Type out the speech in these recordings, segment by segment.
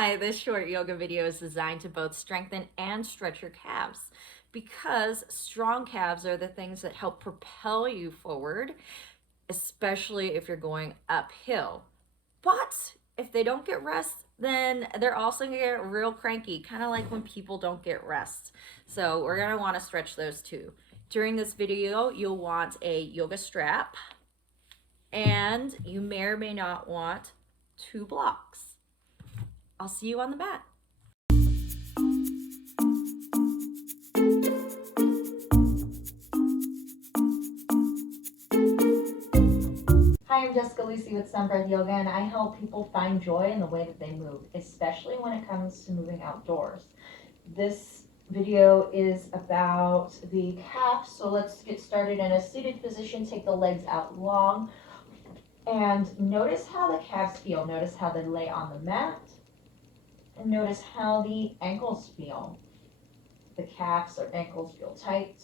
Hi, this short yoga video is designed to both strengthen and stretch your calves because strong calves are the things that help propel you forward, especially if you're going uphill. But if they don't get rest, then they're also gonna get real cranky, kind of like when people don't get rest. So we're gonna want to stretch those too. During this video, you'll want a yoga strap, and you may or may not want 2 blocks. I'll see you on the mat. Hi, I'm Jessica Lucy with Sun Breath Yoga, and I help people find joy in the way that they move, especially when it comes to moving outdoors. This video is about the calf, so let's get started in a seated position. Take the legs out long, and notice how the calves feel. Notice how they lay on the mat, and notice how the ankles feel. The calves or ankles feel tight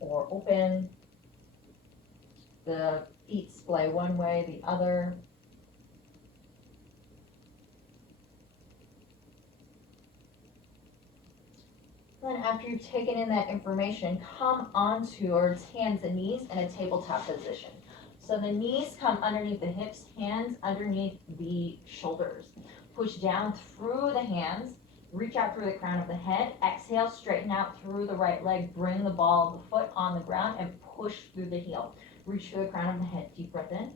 or open. The feet splay one way, the other. Then after you've taken in that information, come onto your hands and knees in a tabletop position. So the knees come underneath the hips, hands underneath the shoulders. Push down through the hands, reach out through the crown of the head. Exhale, straighten out through the right leg, bring the ball of the foot on the ground and push through the heel. Reach through the crown of the head, deep breath in.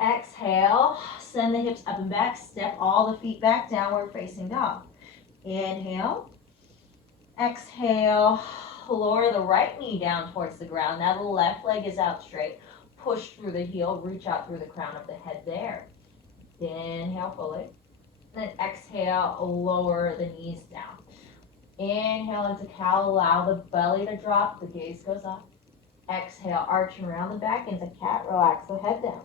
Exhale, send the hips up and back, step all the feet back, downward facing dog. Inhale. Exhale, lower the right knee down towards the ground. Now the left leg is out straight. Push through the heel, reach out through the crown of the head there. Inhale fully. Then exhale, lower the knees down. Inhale into cow, allow the belly to drop, the gaze goes up. Exhale, arching around the back into cat, relax the head down.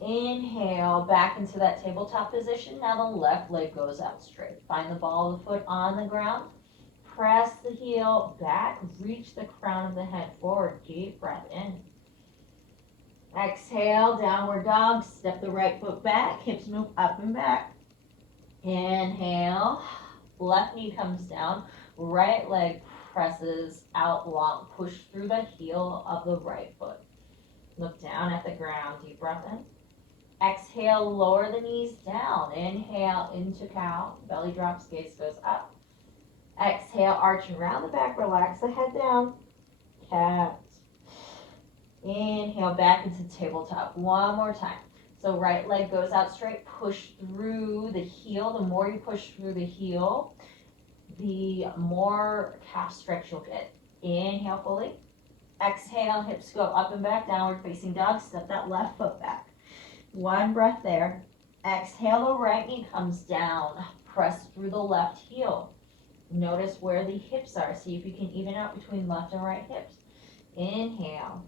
Inhale, back into that tabletop position. Now the left leg goes out straight. Find the ball of the foot on the ground. Press the heel back, reach the crown of the head forward, deep breath in. Exhale, downward dog, step the right foot back, hips move up and back. Inhale, left knee comes down, right leg presses out long, push through the heel of the right foot. Look down at the ground, deep breath in. Exhale, lower the knees down. Inhale into cow, belly drops, gaze goes up. Exhale, arching around the back, relax the head down, cat. Inhale, back into tabletop, one more time. So right leg goes out straight, push through the heel. The more you push through the heel, the more calf stretch you'll get. Inhale fully. Exhale, hips go up and back, downward facing dog, step that left foot back. One breath there. Exhale, the right knee comes down, press through the left heel. Notice where the hips are. See if you can even out between left and right hips. Inhale.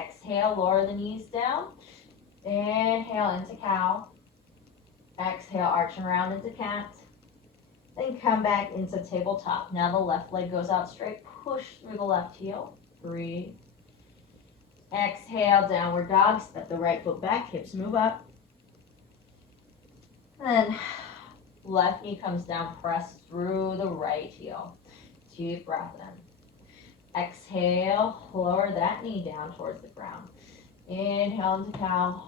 Exhale, lower the knees down. Inhale into cow. Exhale, arching around into cat. Then come back into tabletop. Now the left leg goes out straight. Push through the left heel. Breathe. Exhale, downward dog. Step the right foot back. Hips move up. Then left knee comes down, press through the right heel. Deep breath in. Exhale, lower that knee down towards the ground. Inhale into cow.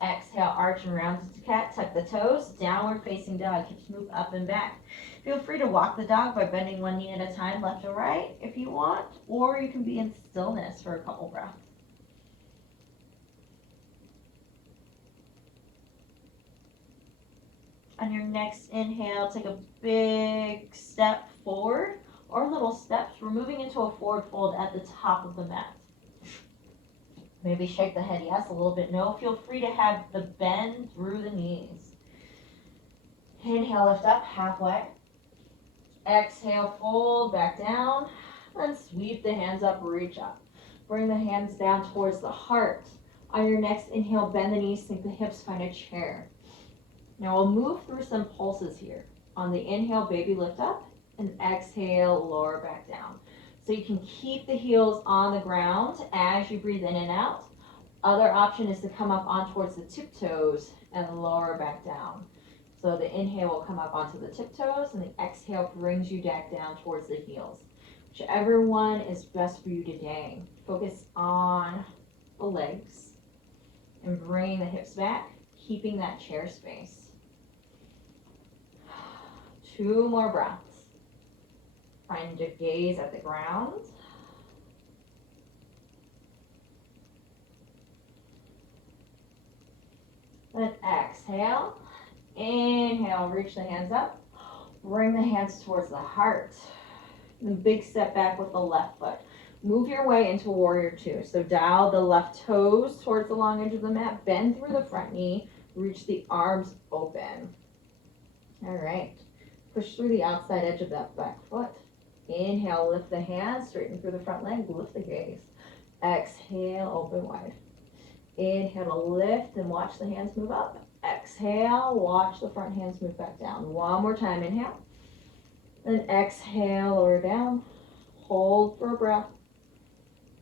Exhale, arching around into cat. Tuck the toes, downward facing dog. Hips move up and back. Feel free to walk the dog by bending one knee at a time, left or right, if you want, or you can be in stillness for a couple breaths. On your next inhale, take a big step forward or little steps. We're moving into a forward fold at the top of the mat. Maybe shake the head yes, a little bit no. Feel free to have the bend through the knees. Inhale, lift up halfway. Exhale, fold back down. Then sweep the hands up, reach up. Bring the hands down towards the heart. On your next inhale, bend the knees, sink the hips, find a chair. Now we'll move through some pulses here. On the inhale, baby lift up, and exhale, lower back down. So you can keep the heels on the ground as you breathe in and out. Other option is to come up on towards the tiptoes and lower back down. So the inhale will come up onto the tiptoes, and the exhale brings you back down towards the heels. Whichever one is best for you today. Focus on the legs and bring the hips back, keeping that chair space. 2 more breaths. Find your gaze at the ground. Then exhale. Inhale, reach the hands up. Bring the hands towards the heart. And big step back with the left foot. Move your way into warrior 2. So dial the left toes towards the long edge of the mat. Bend through the front knee. Reach the arms open. All right. Push through the outside edge of that back foot. Inhale, lift the hands, straighten through the front leg, lift the gaze. Exhale, open wide. Inhale to lift and watch the hands move up. Exhale, watch the front hands move back down. One more time, inhale. Then exhale, lower down. Hold for a breath.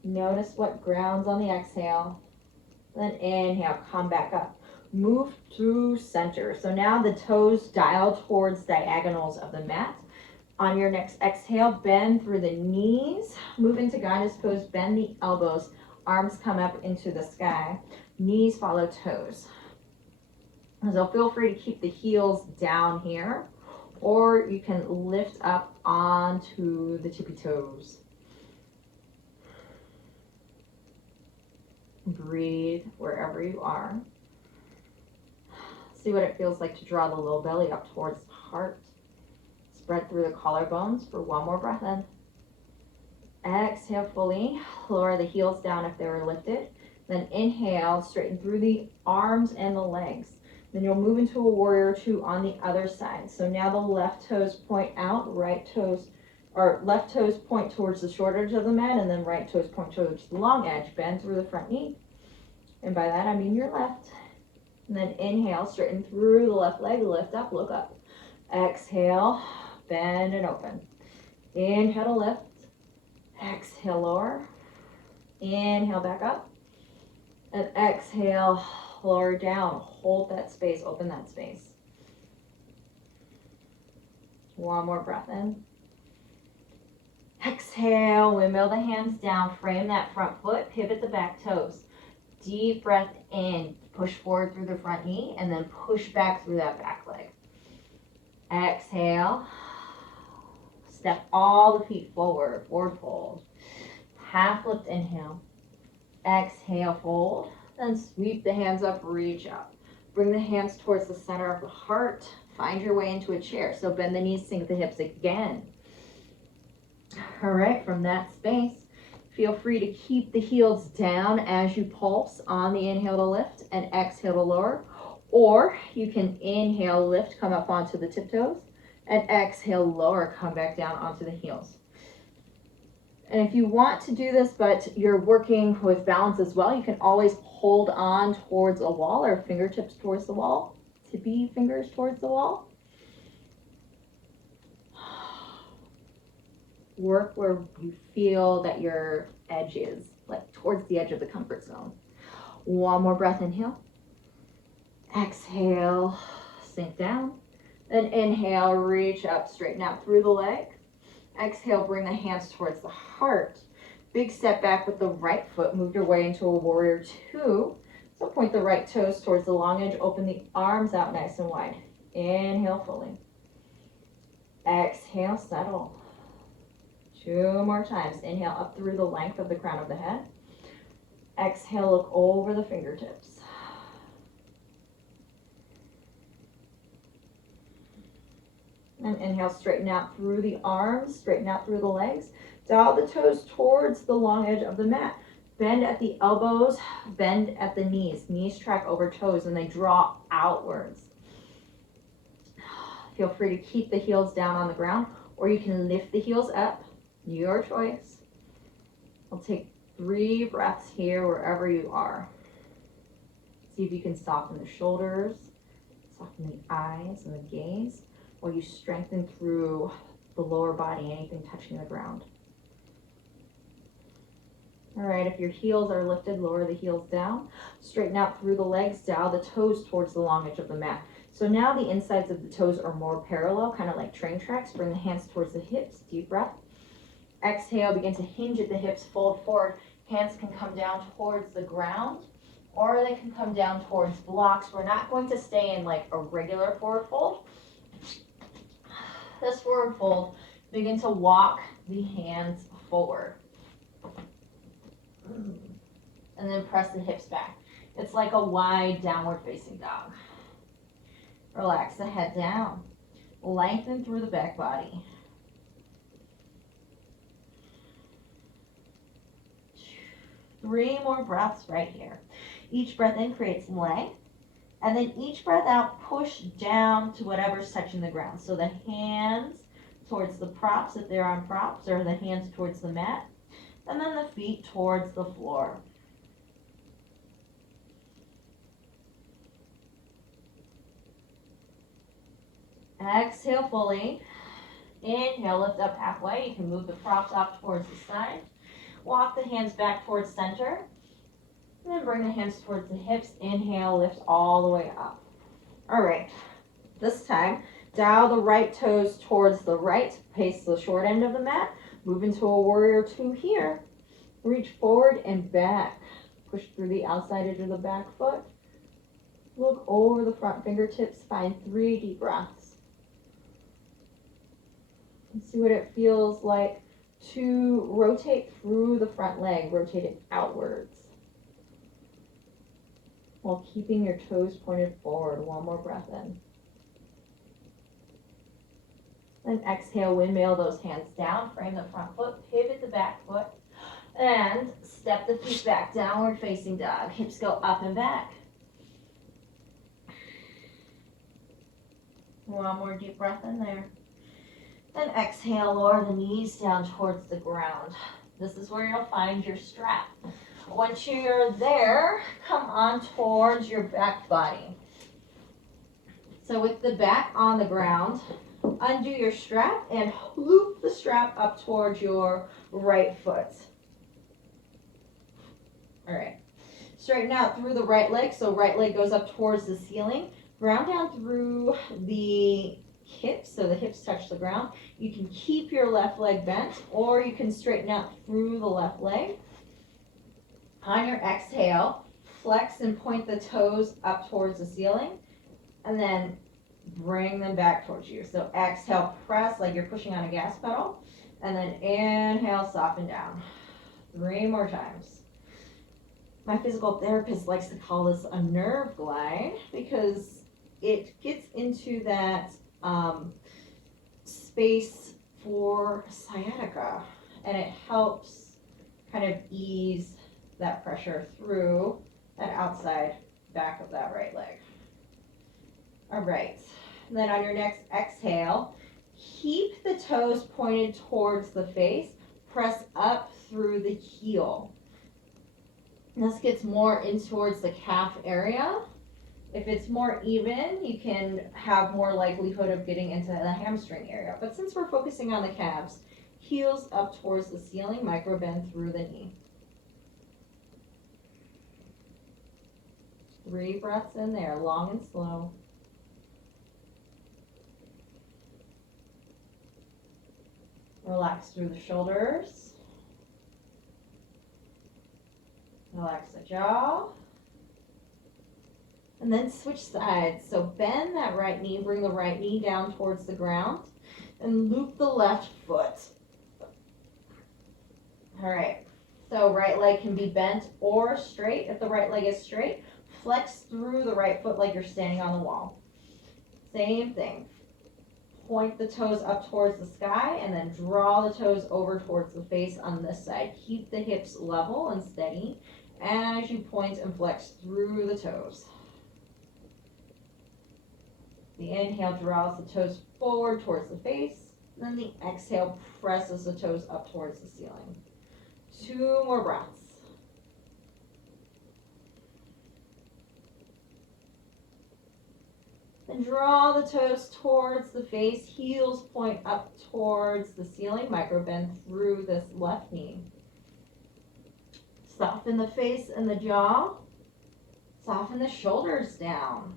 Notice what grounds on the exhale. Then inhale, come back up. Move through center. So now the toes dial towards diagonals of the mat. On your next exhale, bend through the knees. Move into goddess pose, bend the elbows. Arms come up into the sky. Knees follow toes. So feel free to keep the heels down here, or you can lift up onto the tippy toes. Breathe wherever you are. See what it feels like to draw the low belly up towards the heart. Spread through the collarbones for one more breath in. Exhale fully. Lower the heels down if they were lifted. Then inhale, straighten through the arms and the legs. Then you'll move into a warrior 2 on the other side. So now the left toes point out, left toes point towards the short edge of the mat, and then right toes point towards the long edge. Bend through the front knee. And by that, I mean your left. And then inhale, straighten through the left leg, lift up, look up. Exhale, bend and open. Inhale to lift. Exhale, lower. Inhale, back up. And exhale, lower down. Hold that space, open that space. One more breath in. Exhale, windmill the hands down, frame that front foot, pivot the back toes. Deep breath in, push forward through the front knee, and then push back through that back leg. Exhale, step all the feet forward, forward fold. Half lift, inhale. Exhale, fold. Then sweep the hands up, reach up. Bring the hands towards the center of the heart. Find your way into a chair. So bend the knees, sink the hips again. All right, from that space, feel free to keep the heels down as you pulse on the inhale to lift and exhale to lower. Or you can inhale, lift, come up onto the tiptoes, and exhale, lower, come back down onto the heels. And if you want to do this, but you're working with balance as well, you can always hold on towards a wall or fingertips towards the wall, tippy fingers towards the wall. Work where you feel that your edge is, like towards the edge of the comfort zone. One more breath, inhale. Exhale, sink down. Then inhale, reach up, straighten out through the leg. Exhale, bring the hands towards the heart. Big step back with the right foot. Move your way into a warrior 2. So point the right toes towards the long edge. Open the arms out nice and wide. Inhale fully. Exhale, settle. 2 more times. Inhale up through the length of the crown of the head. Exhale, look over the fingertips. And inhale, straighten out through the arms, straighten out through the legs. Dial the toes towards the long edge of the mat. Bend at the elbows, bend at the knees. Knees track over toes and they draw outwards. Feel free to keep the heels down on the ground, or you can lift the heels up, your choice. We'll take 3 breaths here wherever you are. See if you can soften the shoulders, soften the eyes and the gaze, or you strengthen through the lower body, anything touching the ground. All right, if your heels are lifted, lower the heels down. Straighten out through the legs, dial the toes towards the long edge of the mat. So now the insides of the toes are more parallel, kind of like train tracks. Bring the hands towards the hips, deep breath. Exhale, begin to hinge at the hips, fold forward. Hands can come down towards the ground, or they can come down towards blocks. We're not going to stay in like a regular forward fold. This forward fold, begin to walk the hands forward. And then press the hips back. It's like a wide downward facing dog. Relax the head down. Lengthen through the back body. Three more breaths right here. Each breath in creates length. And then each breath out, push down to whatever's touching the ground. So the hands towards the props if they're on props, or the hands towards the mat. And then the feet towards the floor. Exhale fully. Inhale, lift up halfway. You can move the props off towards the side. Walk the hands back towards center. And then bring the hands towards the hips. Inhale, lift all the way up. All right. This time, dial the right toes towards the right. Pace the short end of the mat. Move into a warrior two here. Reach forward and back. Push through the outside edge of the back foot. Look over the front fingertips. Find 3 deep breaths. And see what it feels like to rotate through the front leg. Rotate it outwards, while keeping your toes pointed forward. One more breath in. Then exhale, windmill those hands down. Frame the front foot, pivot the back foot, and step the feet back. Downward facing dog. Hips go up and back. One more deep breath in there. Then exhale, lower the knees down towards the ground. This is where you'll find your strap. Once you're there, come on towards your back body. So with the back on the ground, undo your strap and loop the strap up towards your right foot. All right. Straighten out through the right leg. So right leg goes up towards the ceiling. Ground down through the hips, so the hips touch the ground. You can keep your left leg bent, or you can straighten out through the left leg. On your exhale, flex and point the toes up towards the ceiling, and then bring them back towards you. So exhale, press like you're pushing on a gas pedal, and then inhale, soften down. 3 more times. My physical therapist likes to call this a nerve glide because it gets into that space for sciatica, and it helps kind of ease that pressure through that outside back of that right leg. All right, and then on your next exhale, keep the toes pointed towards the face. Press up through the heel. This gets more in towards the calf area. If it's more even, you can have more likelihood of getting into the hamstring area. But since we're focusing on the calves, heels up towards the ceiling, micro bend through the knee. 3 breaths in there, long and slow. Relax through the shoulders. Relax the jaw. And then switch sides. So bend that right knee, bring the right knee down towards the ground, and loop the left foot. All right, so right leg can be bent or straight. If the right leg is straight, flex through the right foot like you're standing on the wall. Same thing. Point the toes up towards the sky, and then draw the toes over towards the face on this side. Keep the hips level and steady as you point and flex through the toes. The inhale draws the toes forward towards the face. Then the exhale presses the toes up towards the ceiling. 2 more breaths. Then draw the toes towards the face. Heels point up towards the ceiling. Micro bend through this left knee. Soften the face and the jaw. Soften the shoulders down.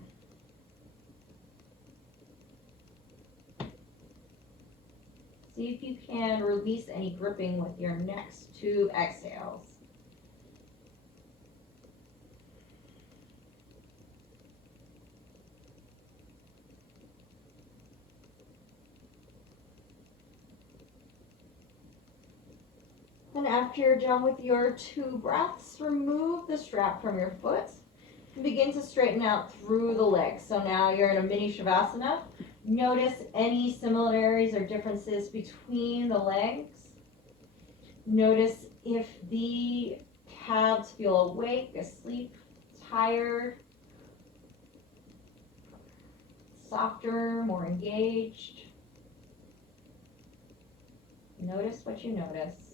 See if you can release any gripping with your next 2 exhales. And after you're done with your 2 breaths, remove the strap from your foot and begin to straighten out through the legs. So now you're in a mini Shavasana. Notice any similarities or differences between the legs. Notice if the calves feel awake, asleep, tired, softer, more engaged. Notice what you notice.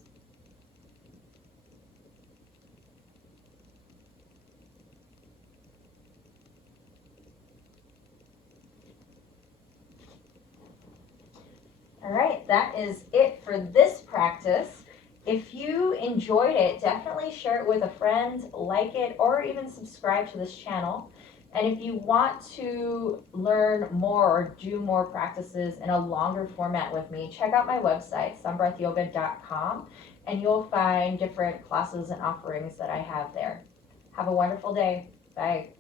All right, that is it for this practice. If you enjoyed it, definitely share it with a friend, like it, or even subscribe to this channel. And if you want to learn more or do more practices in a longer format with me, check out my website, sunbreathyoga.com, and you'll find different classes and offerings that I have there. Have a wonderful day. Bye.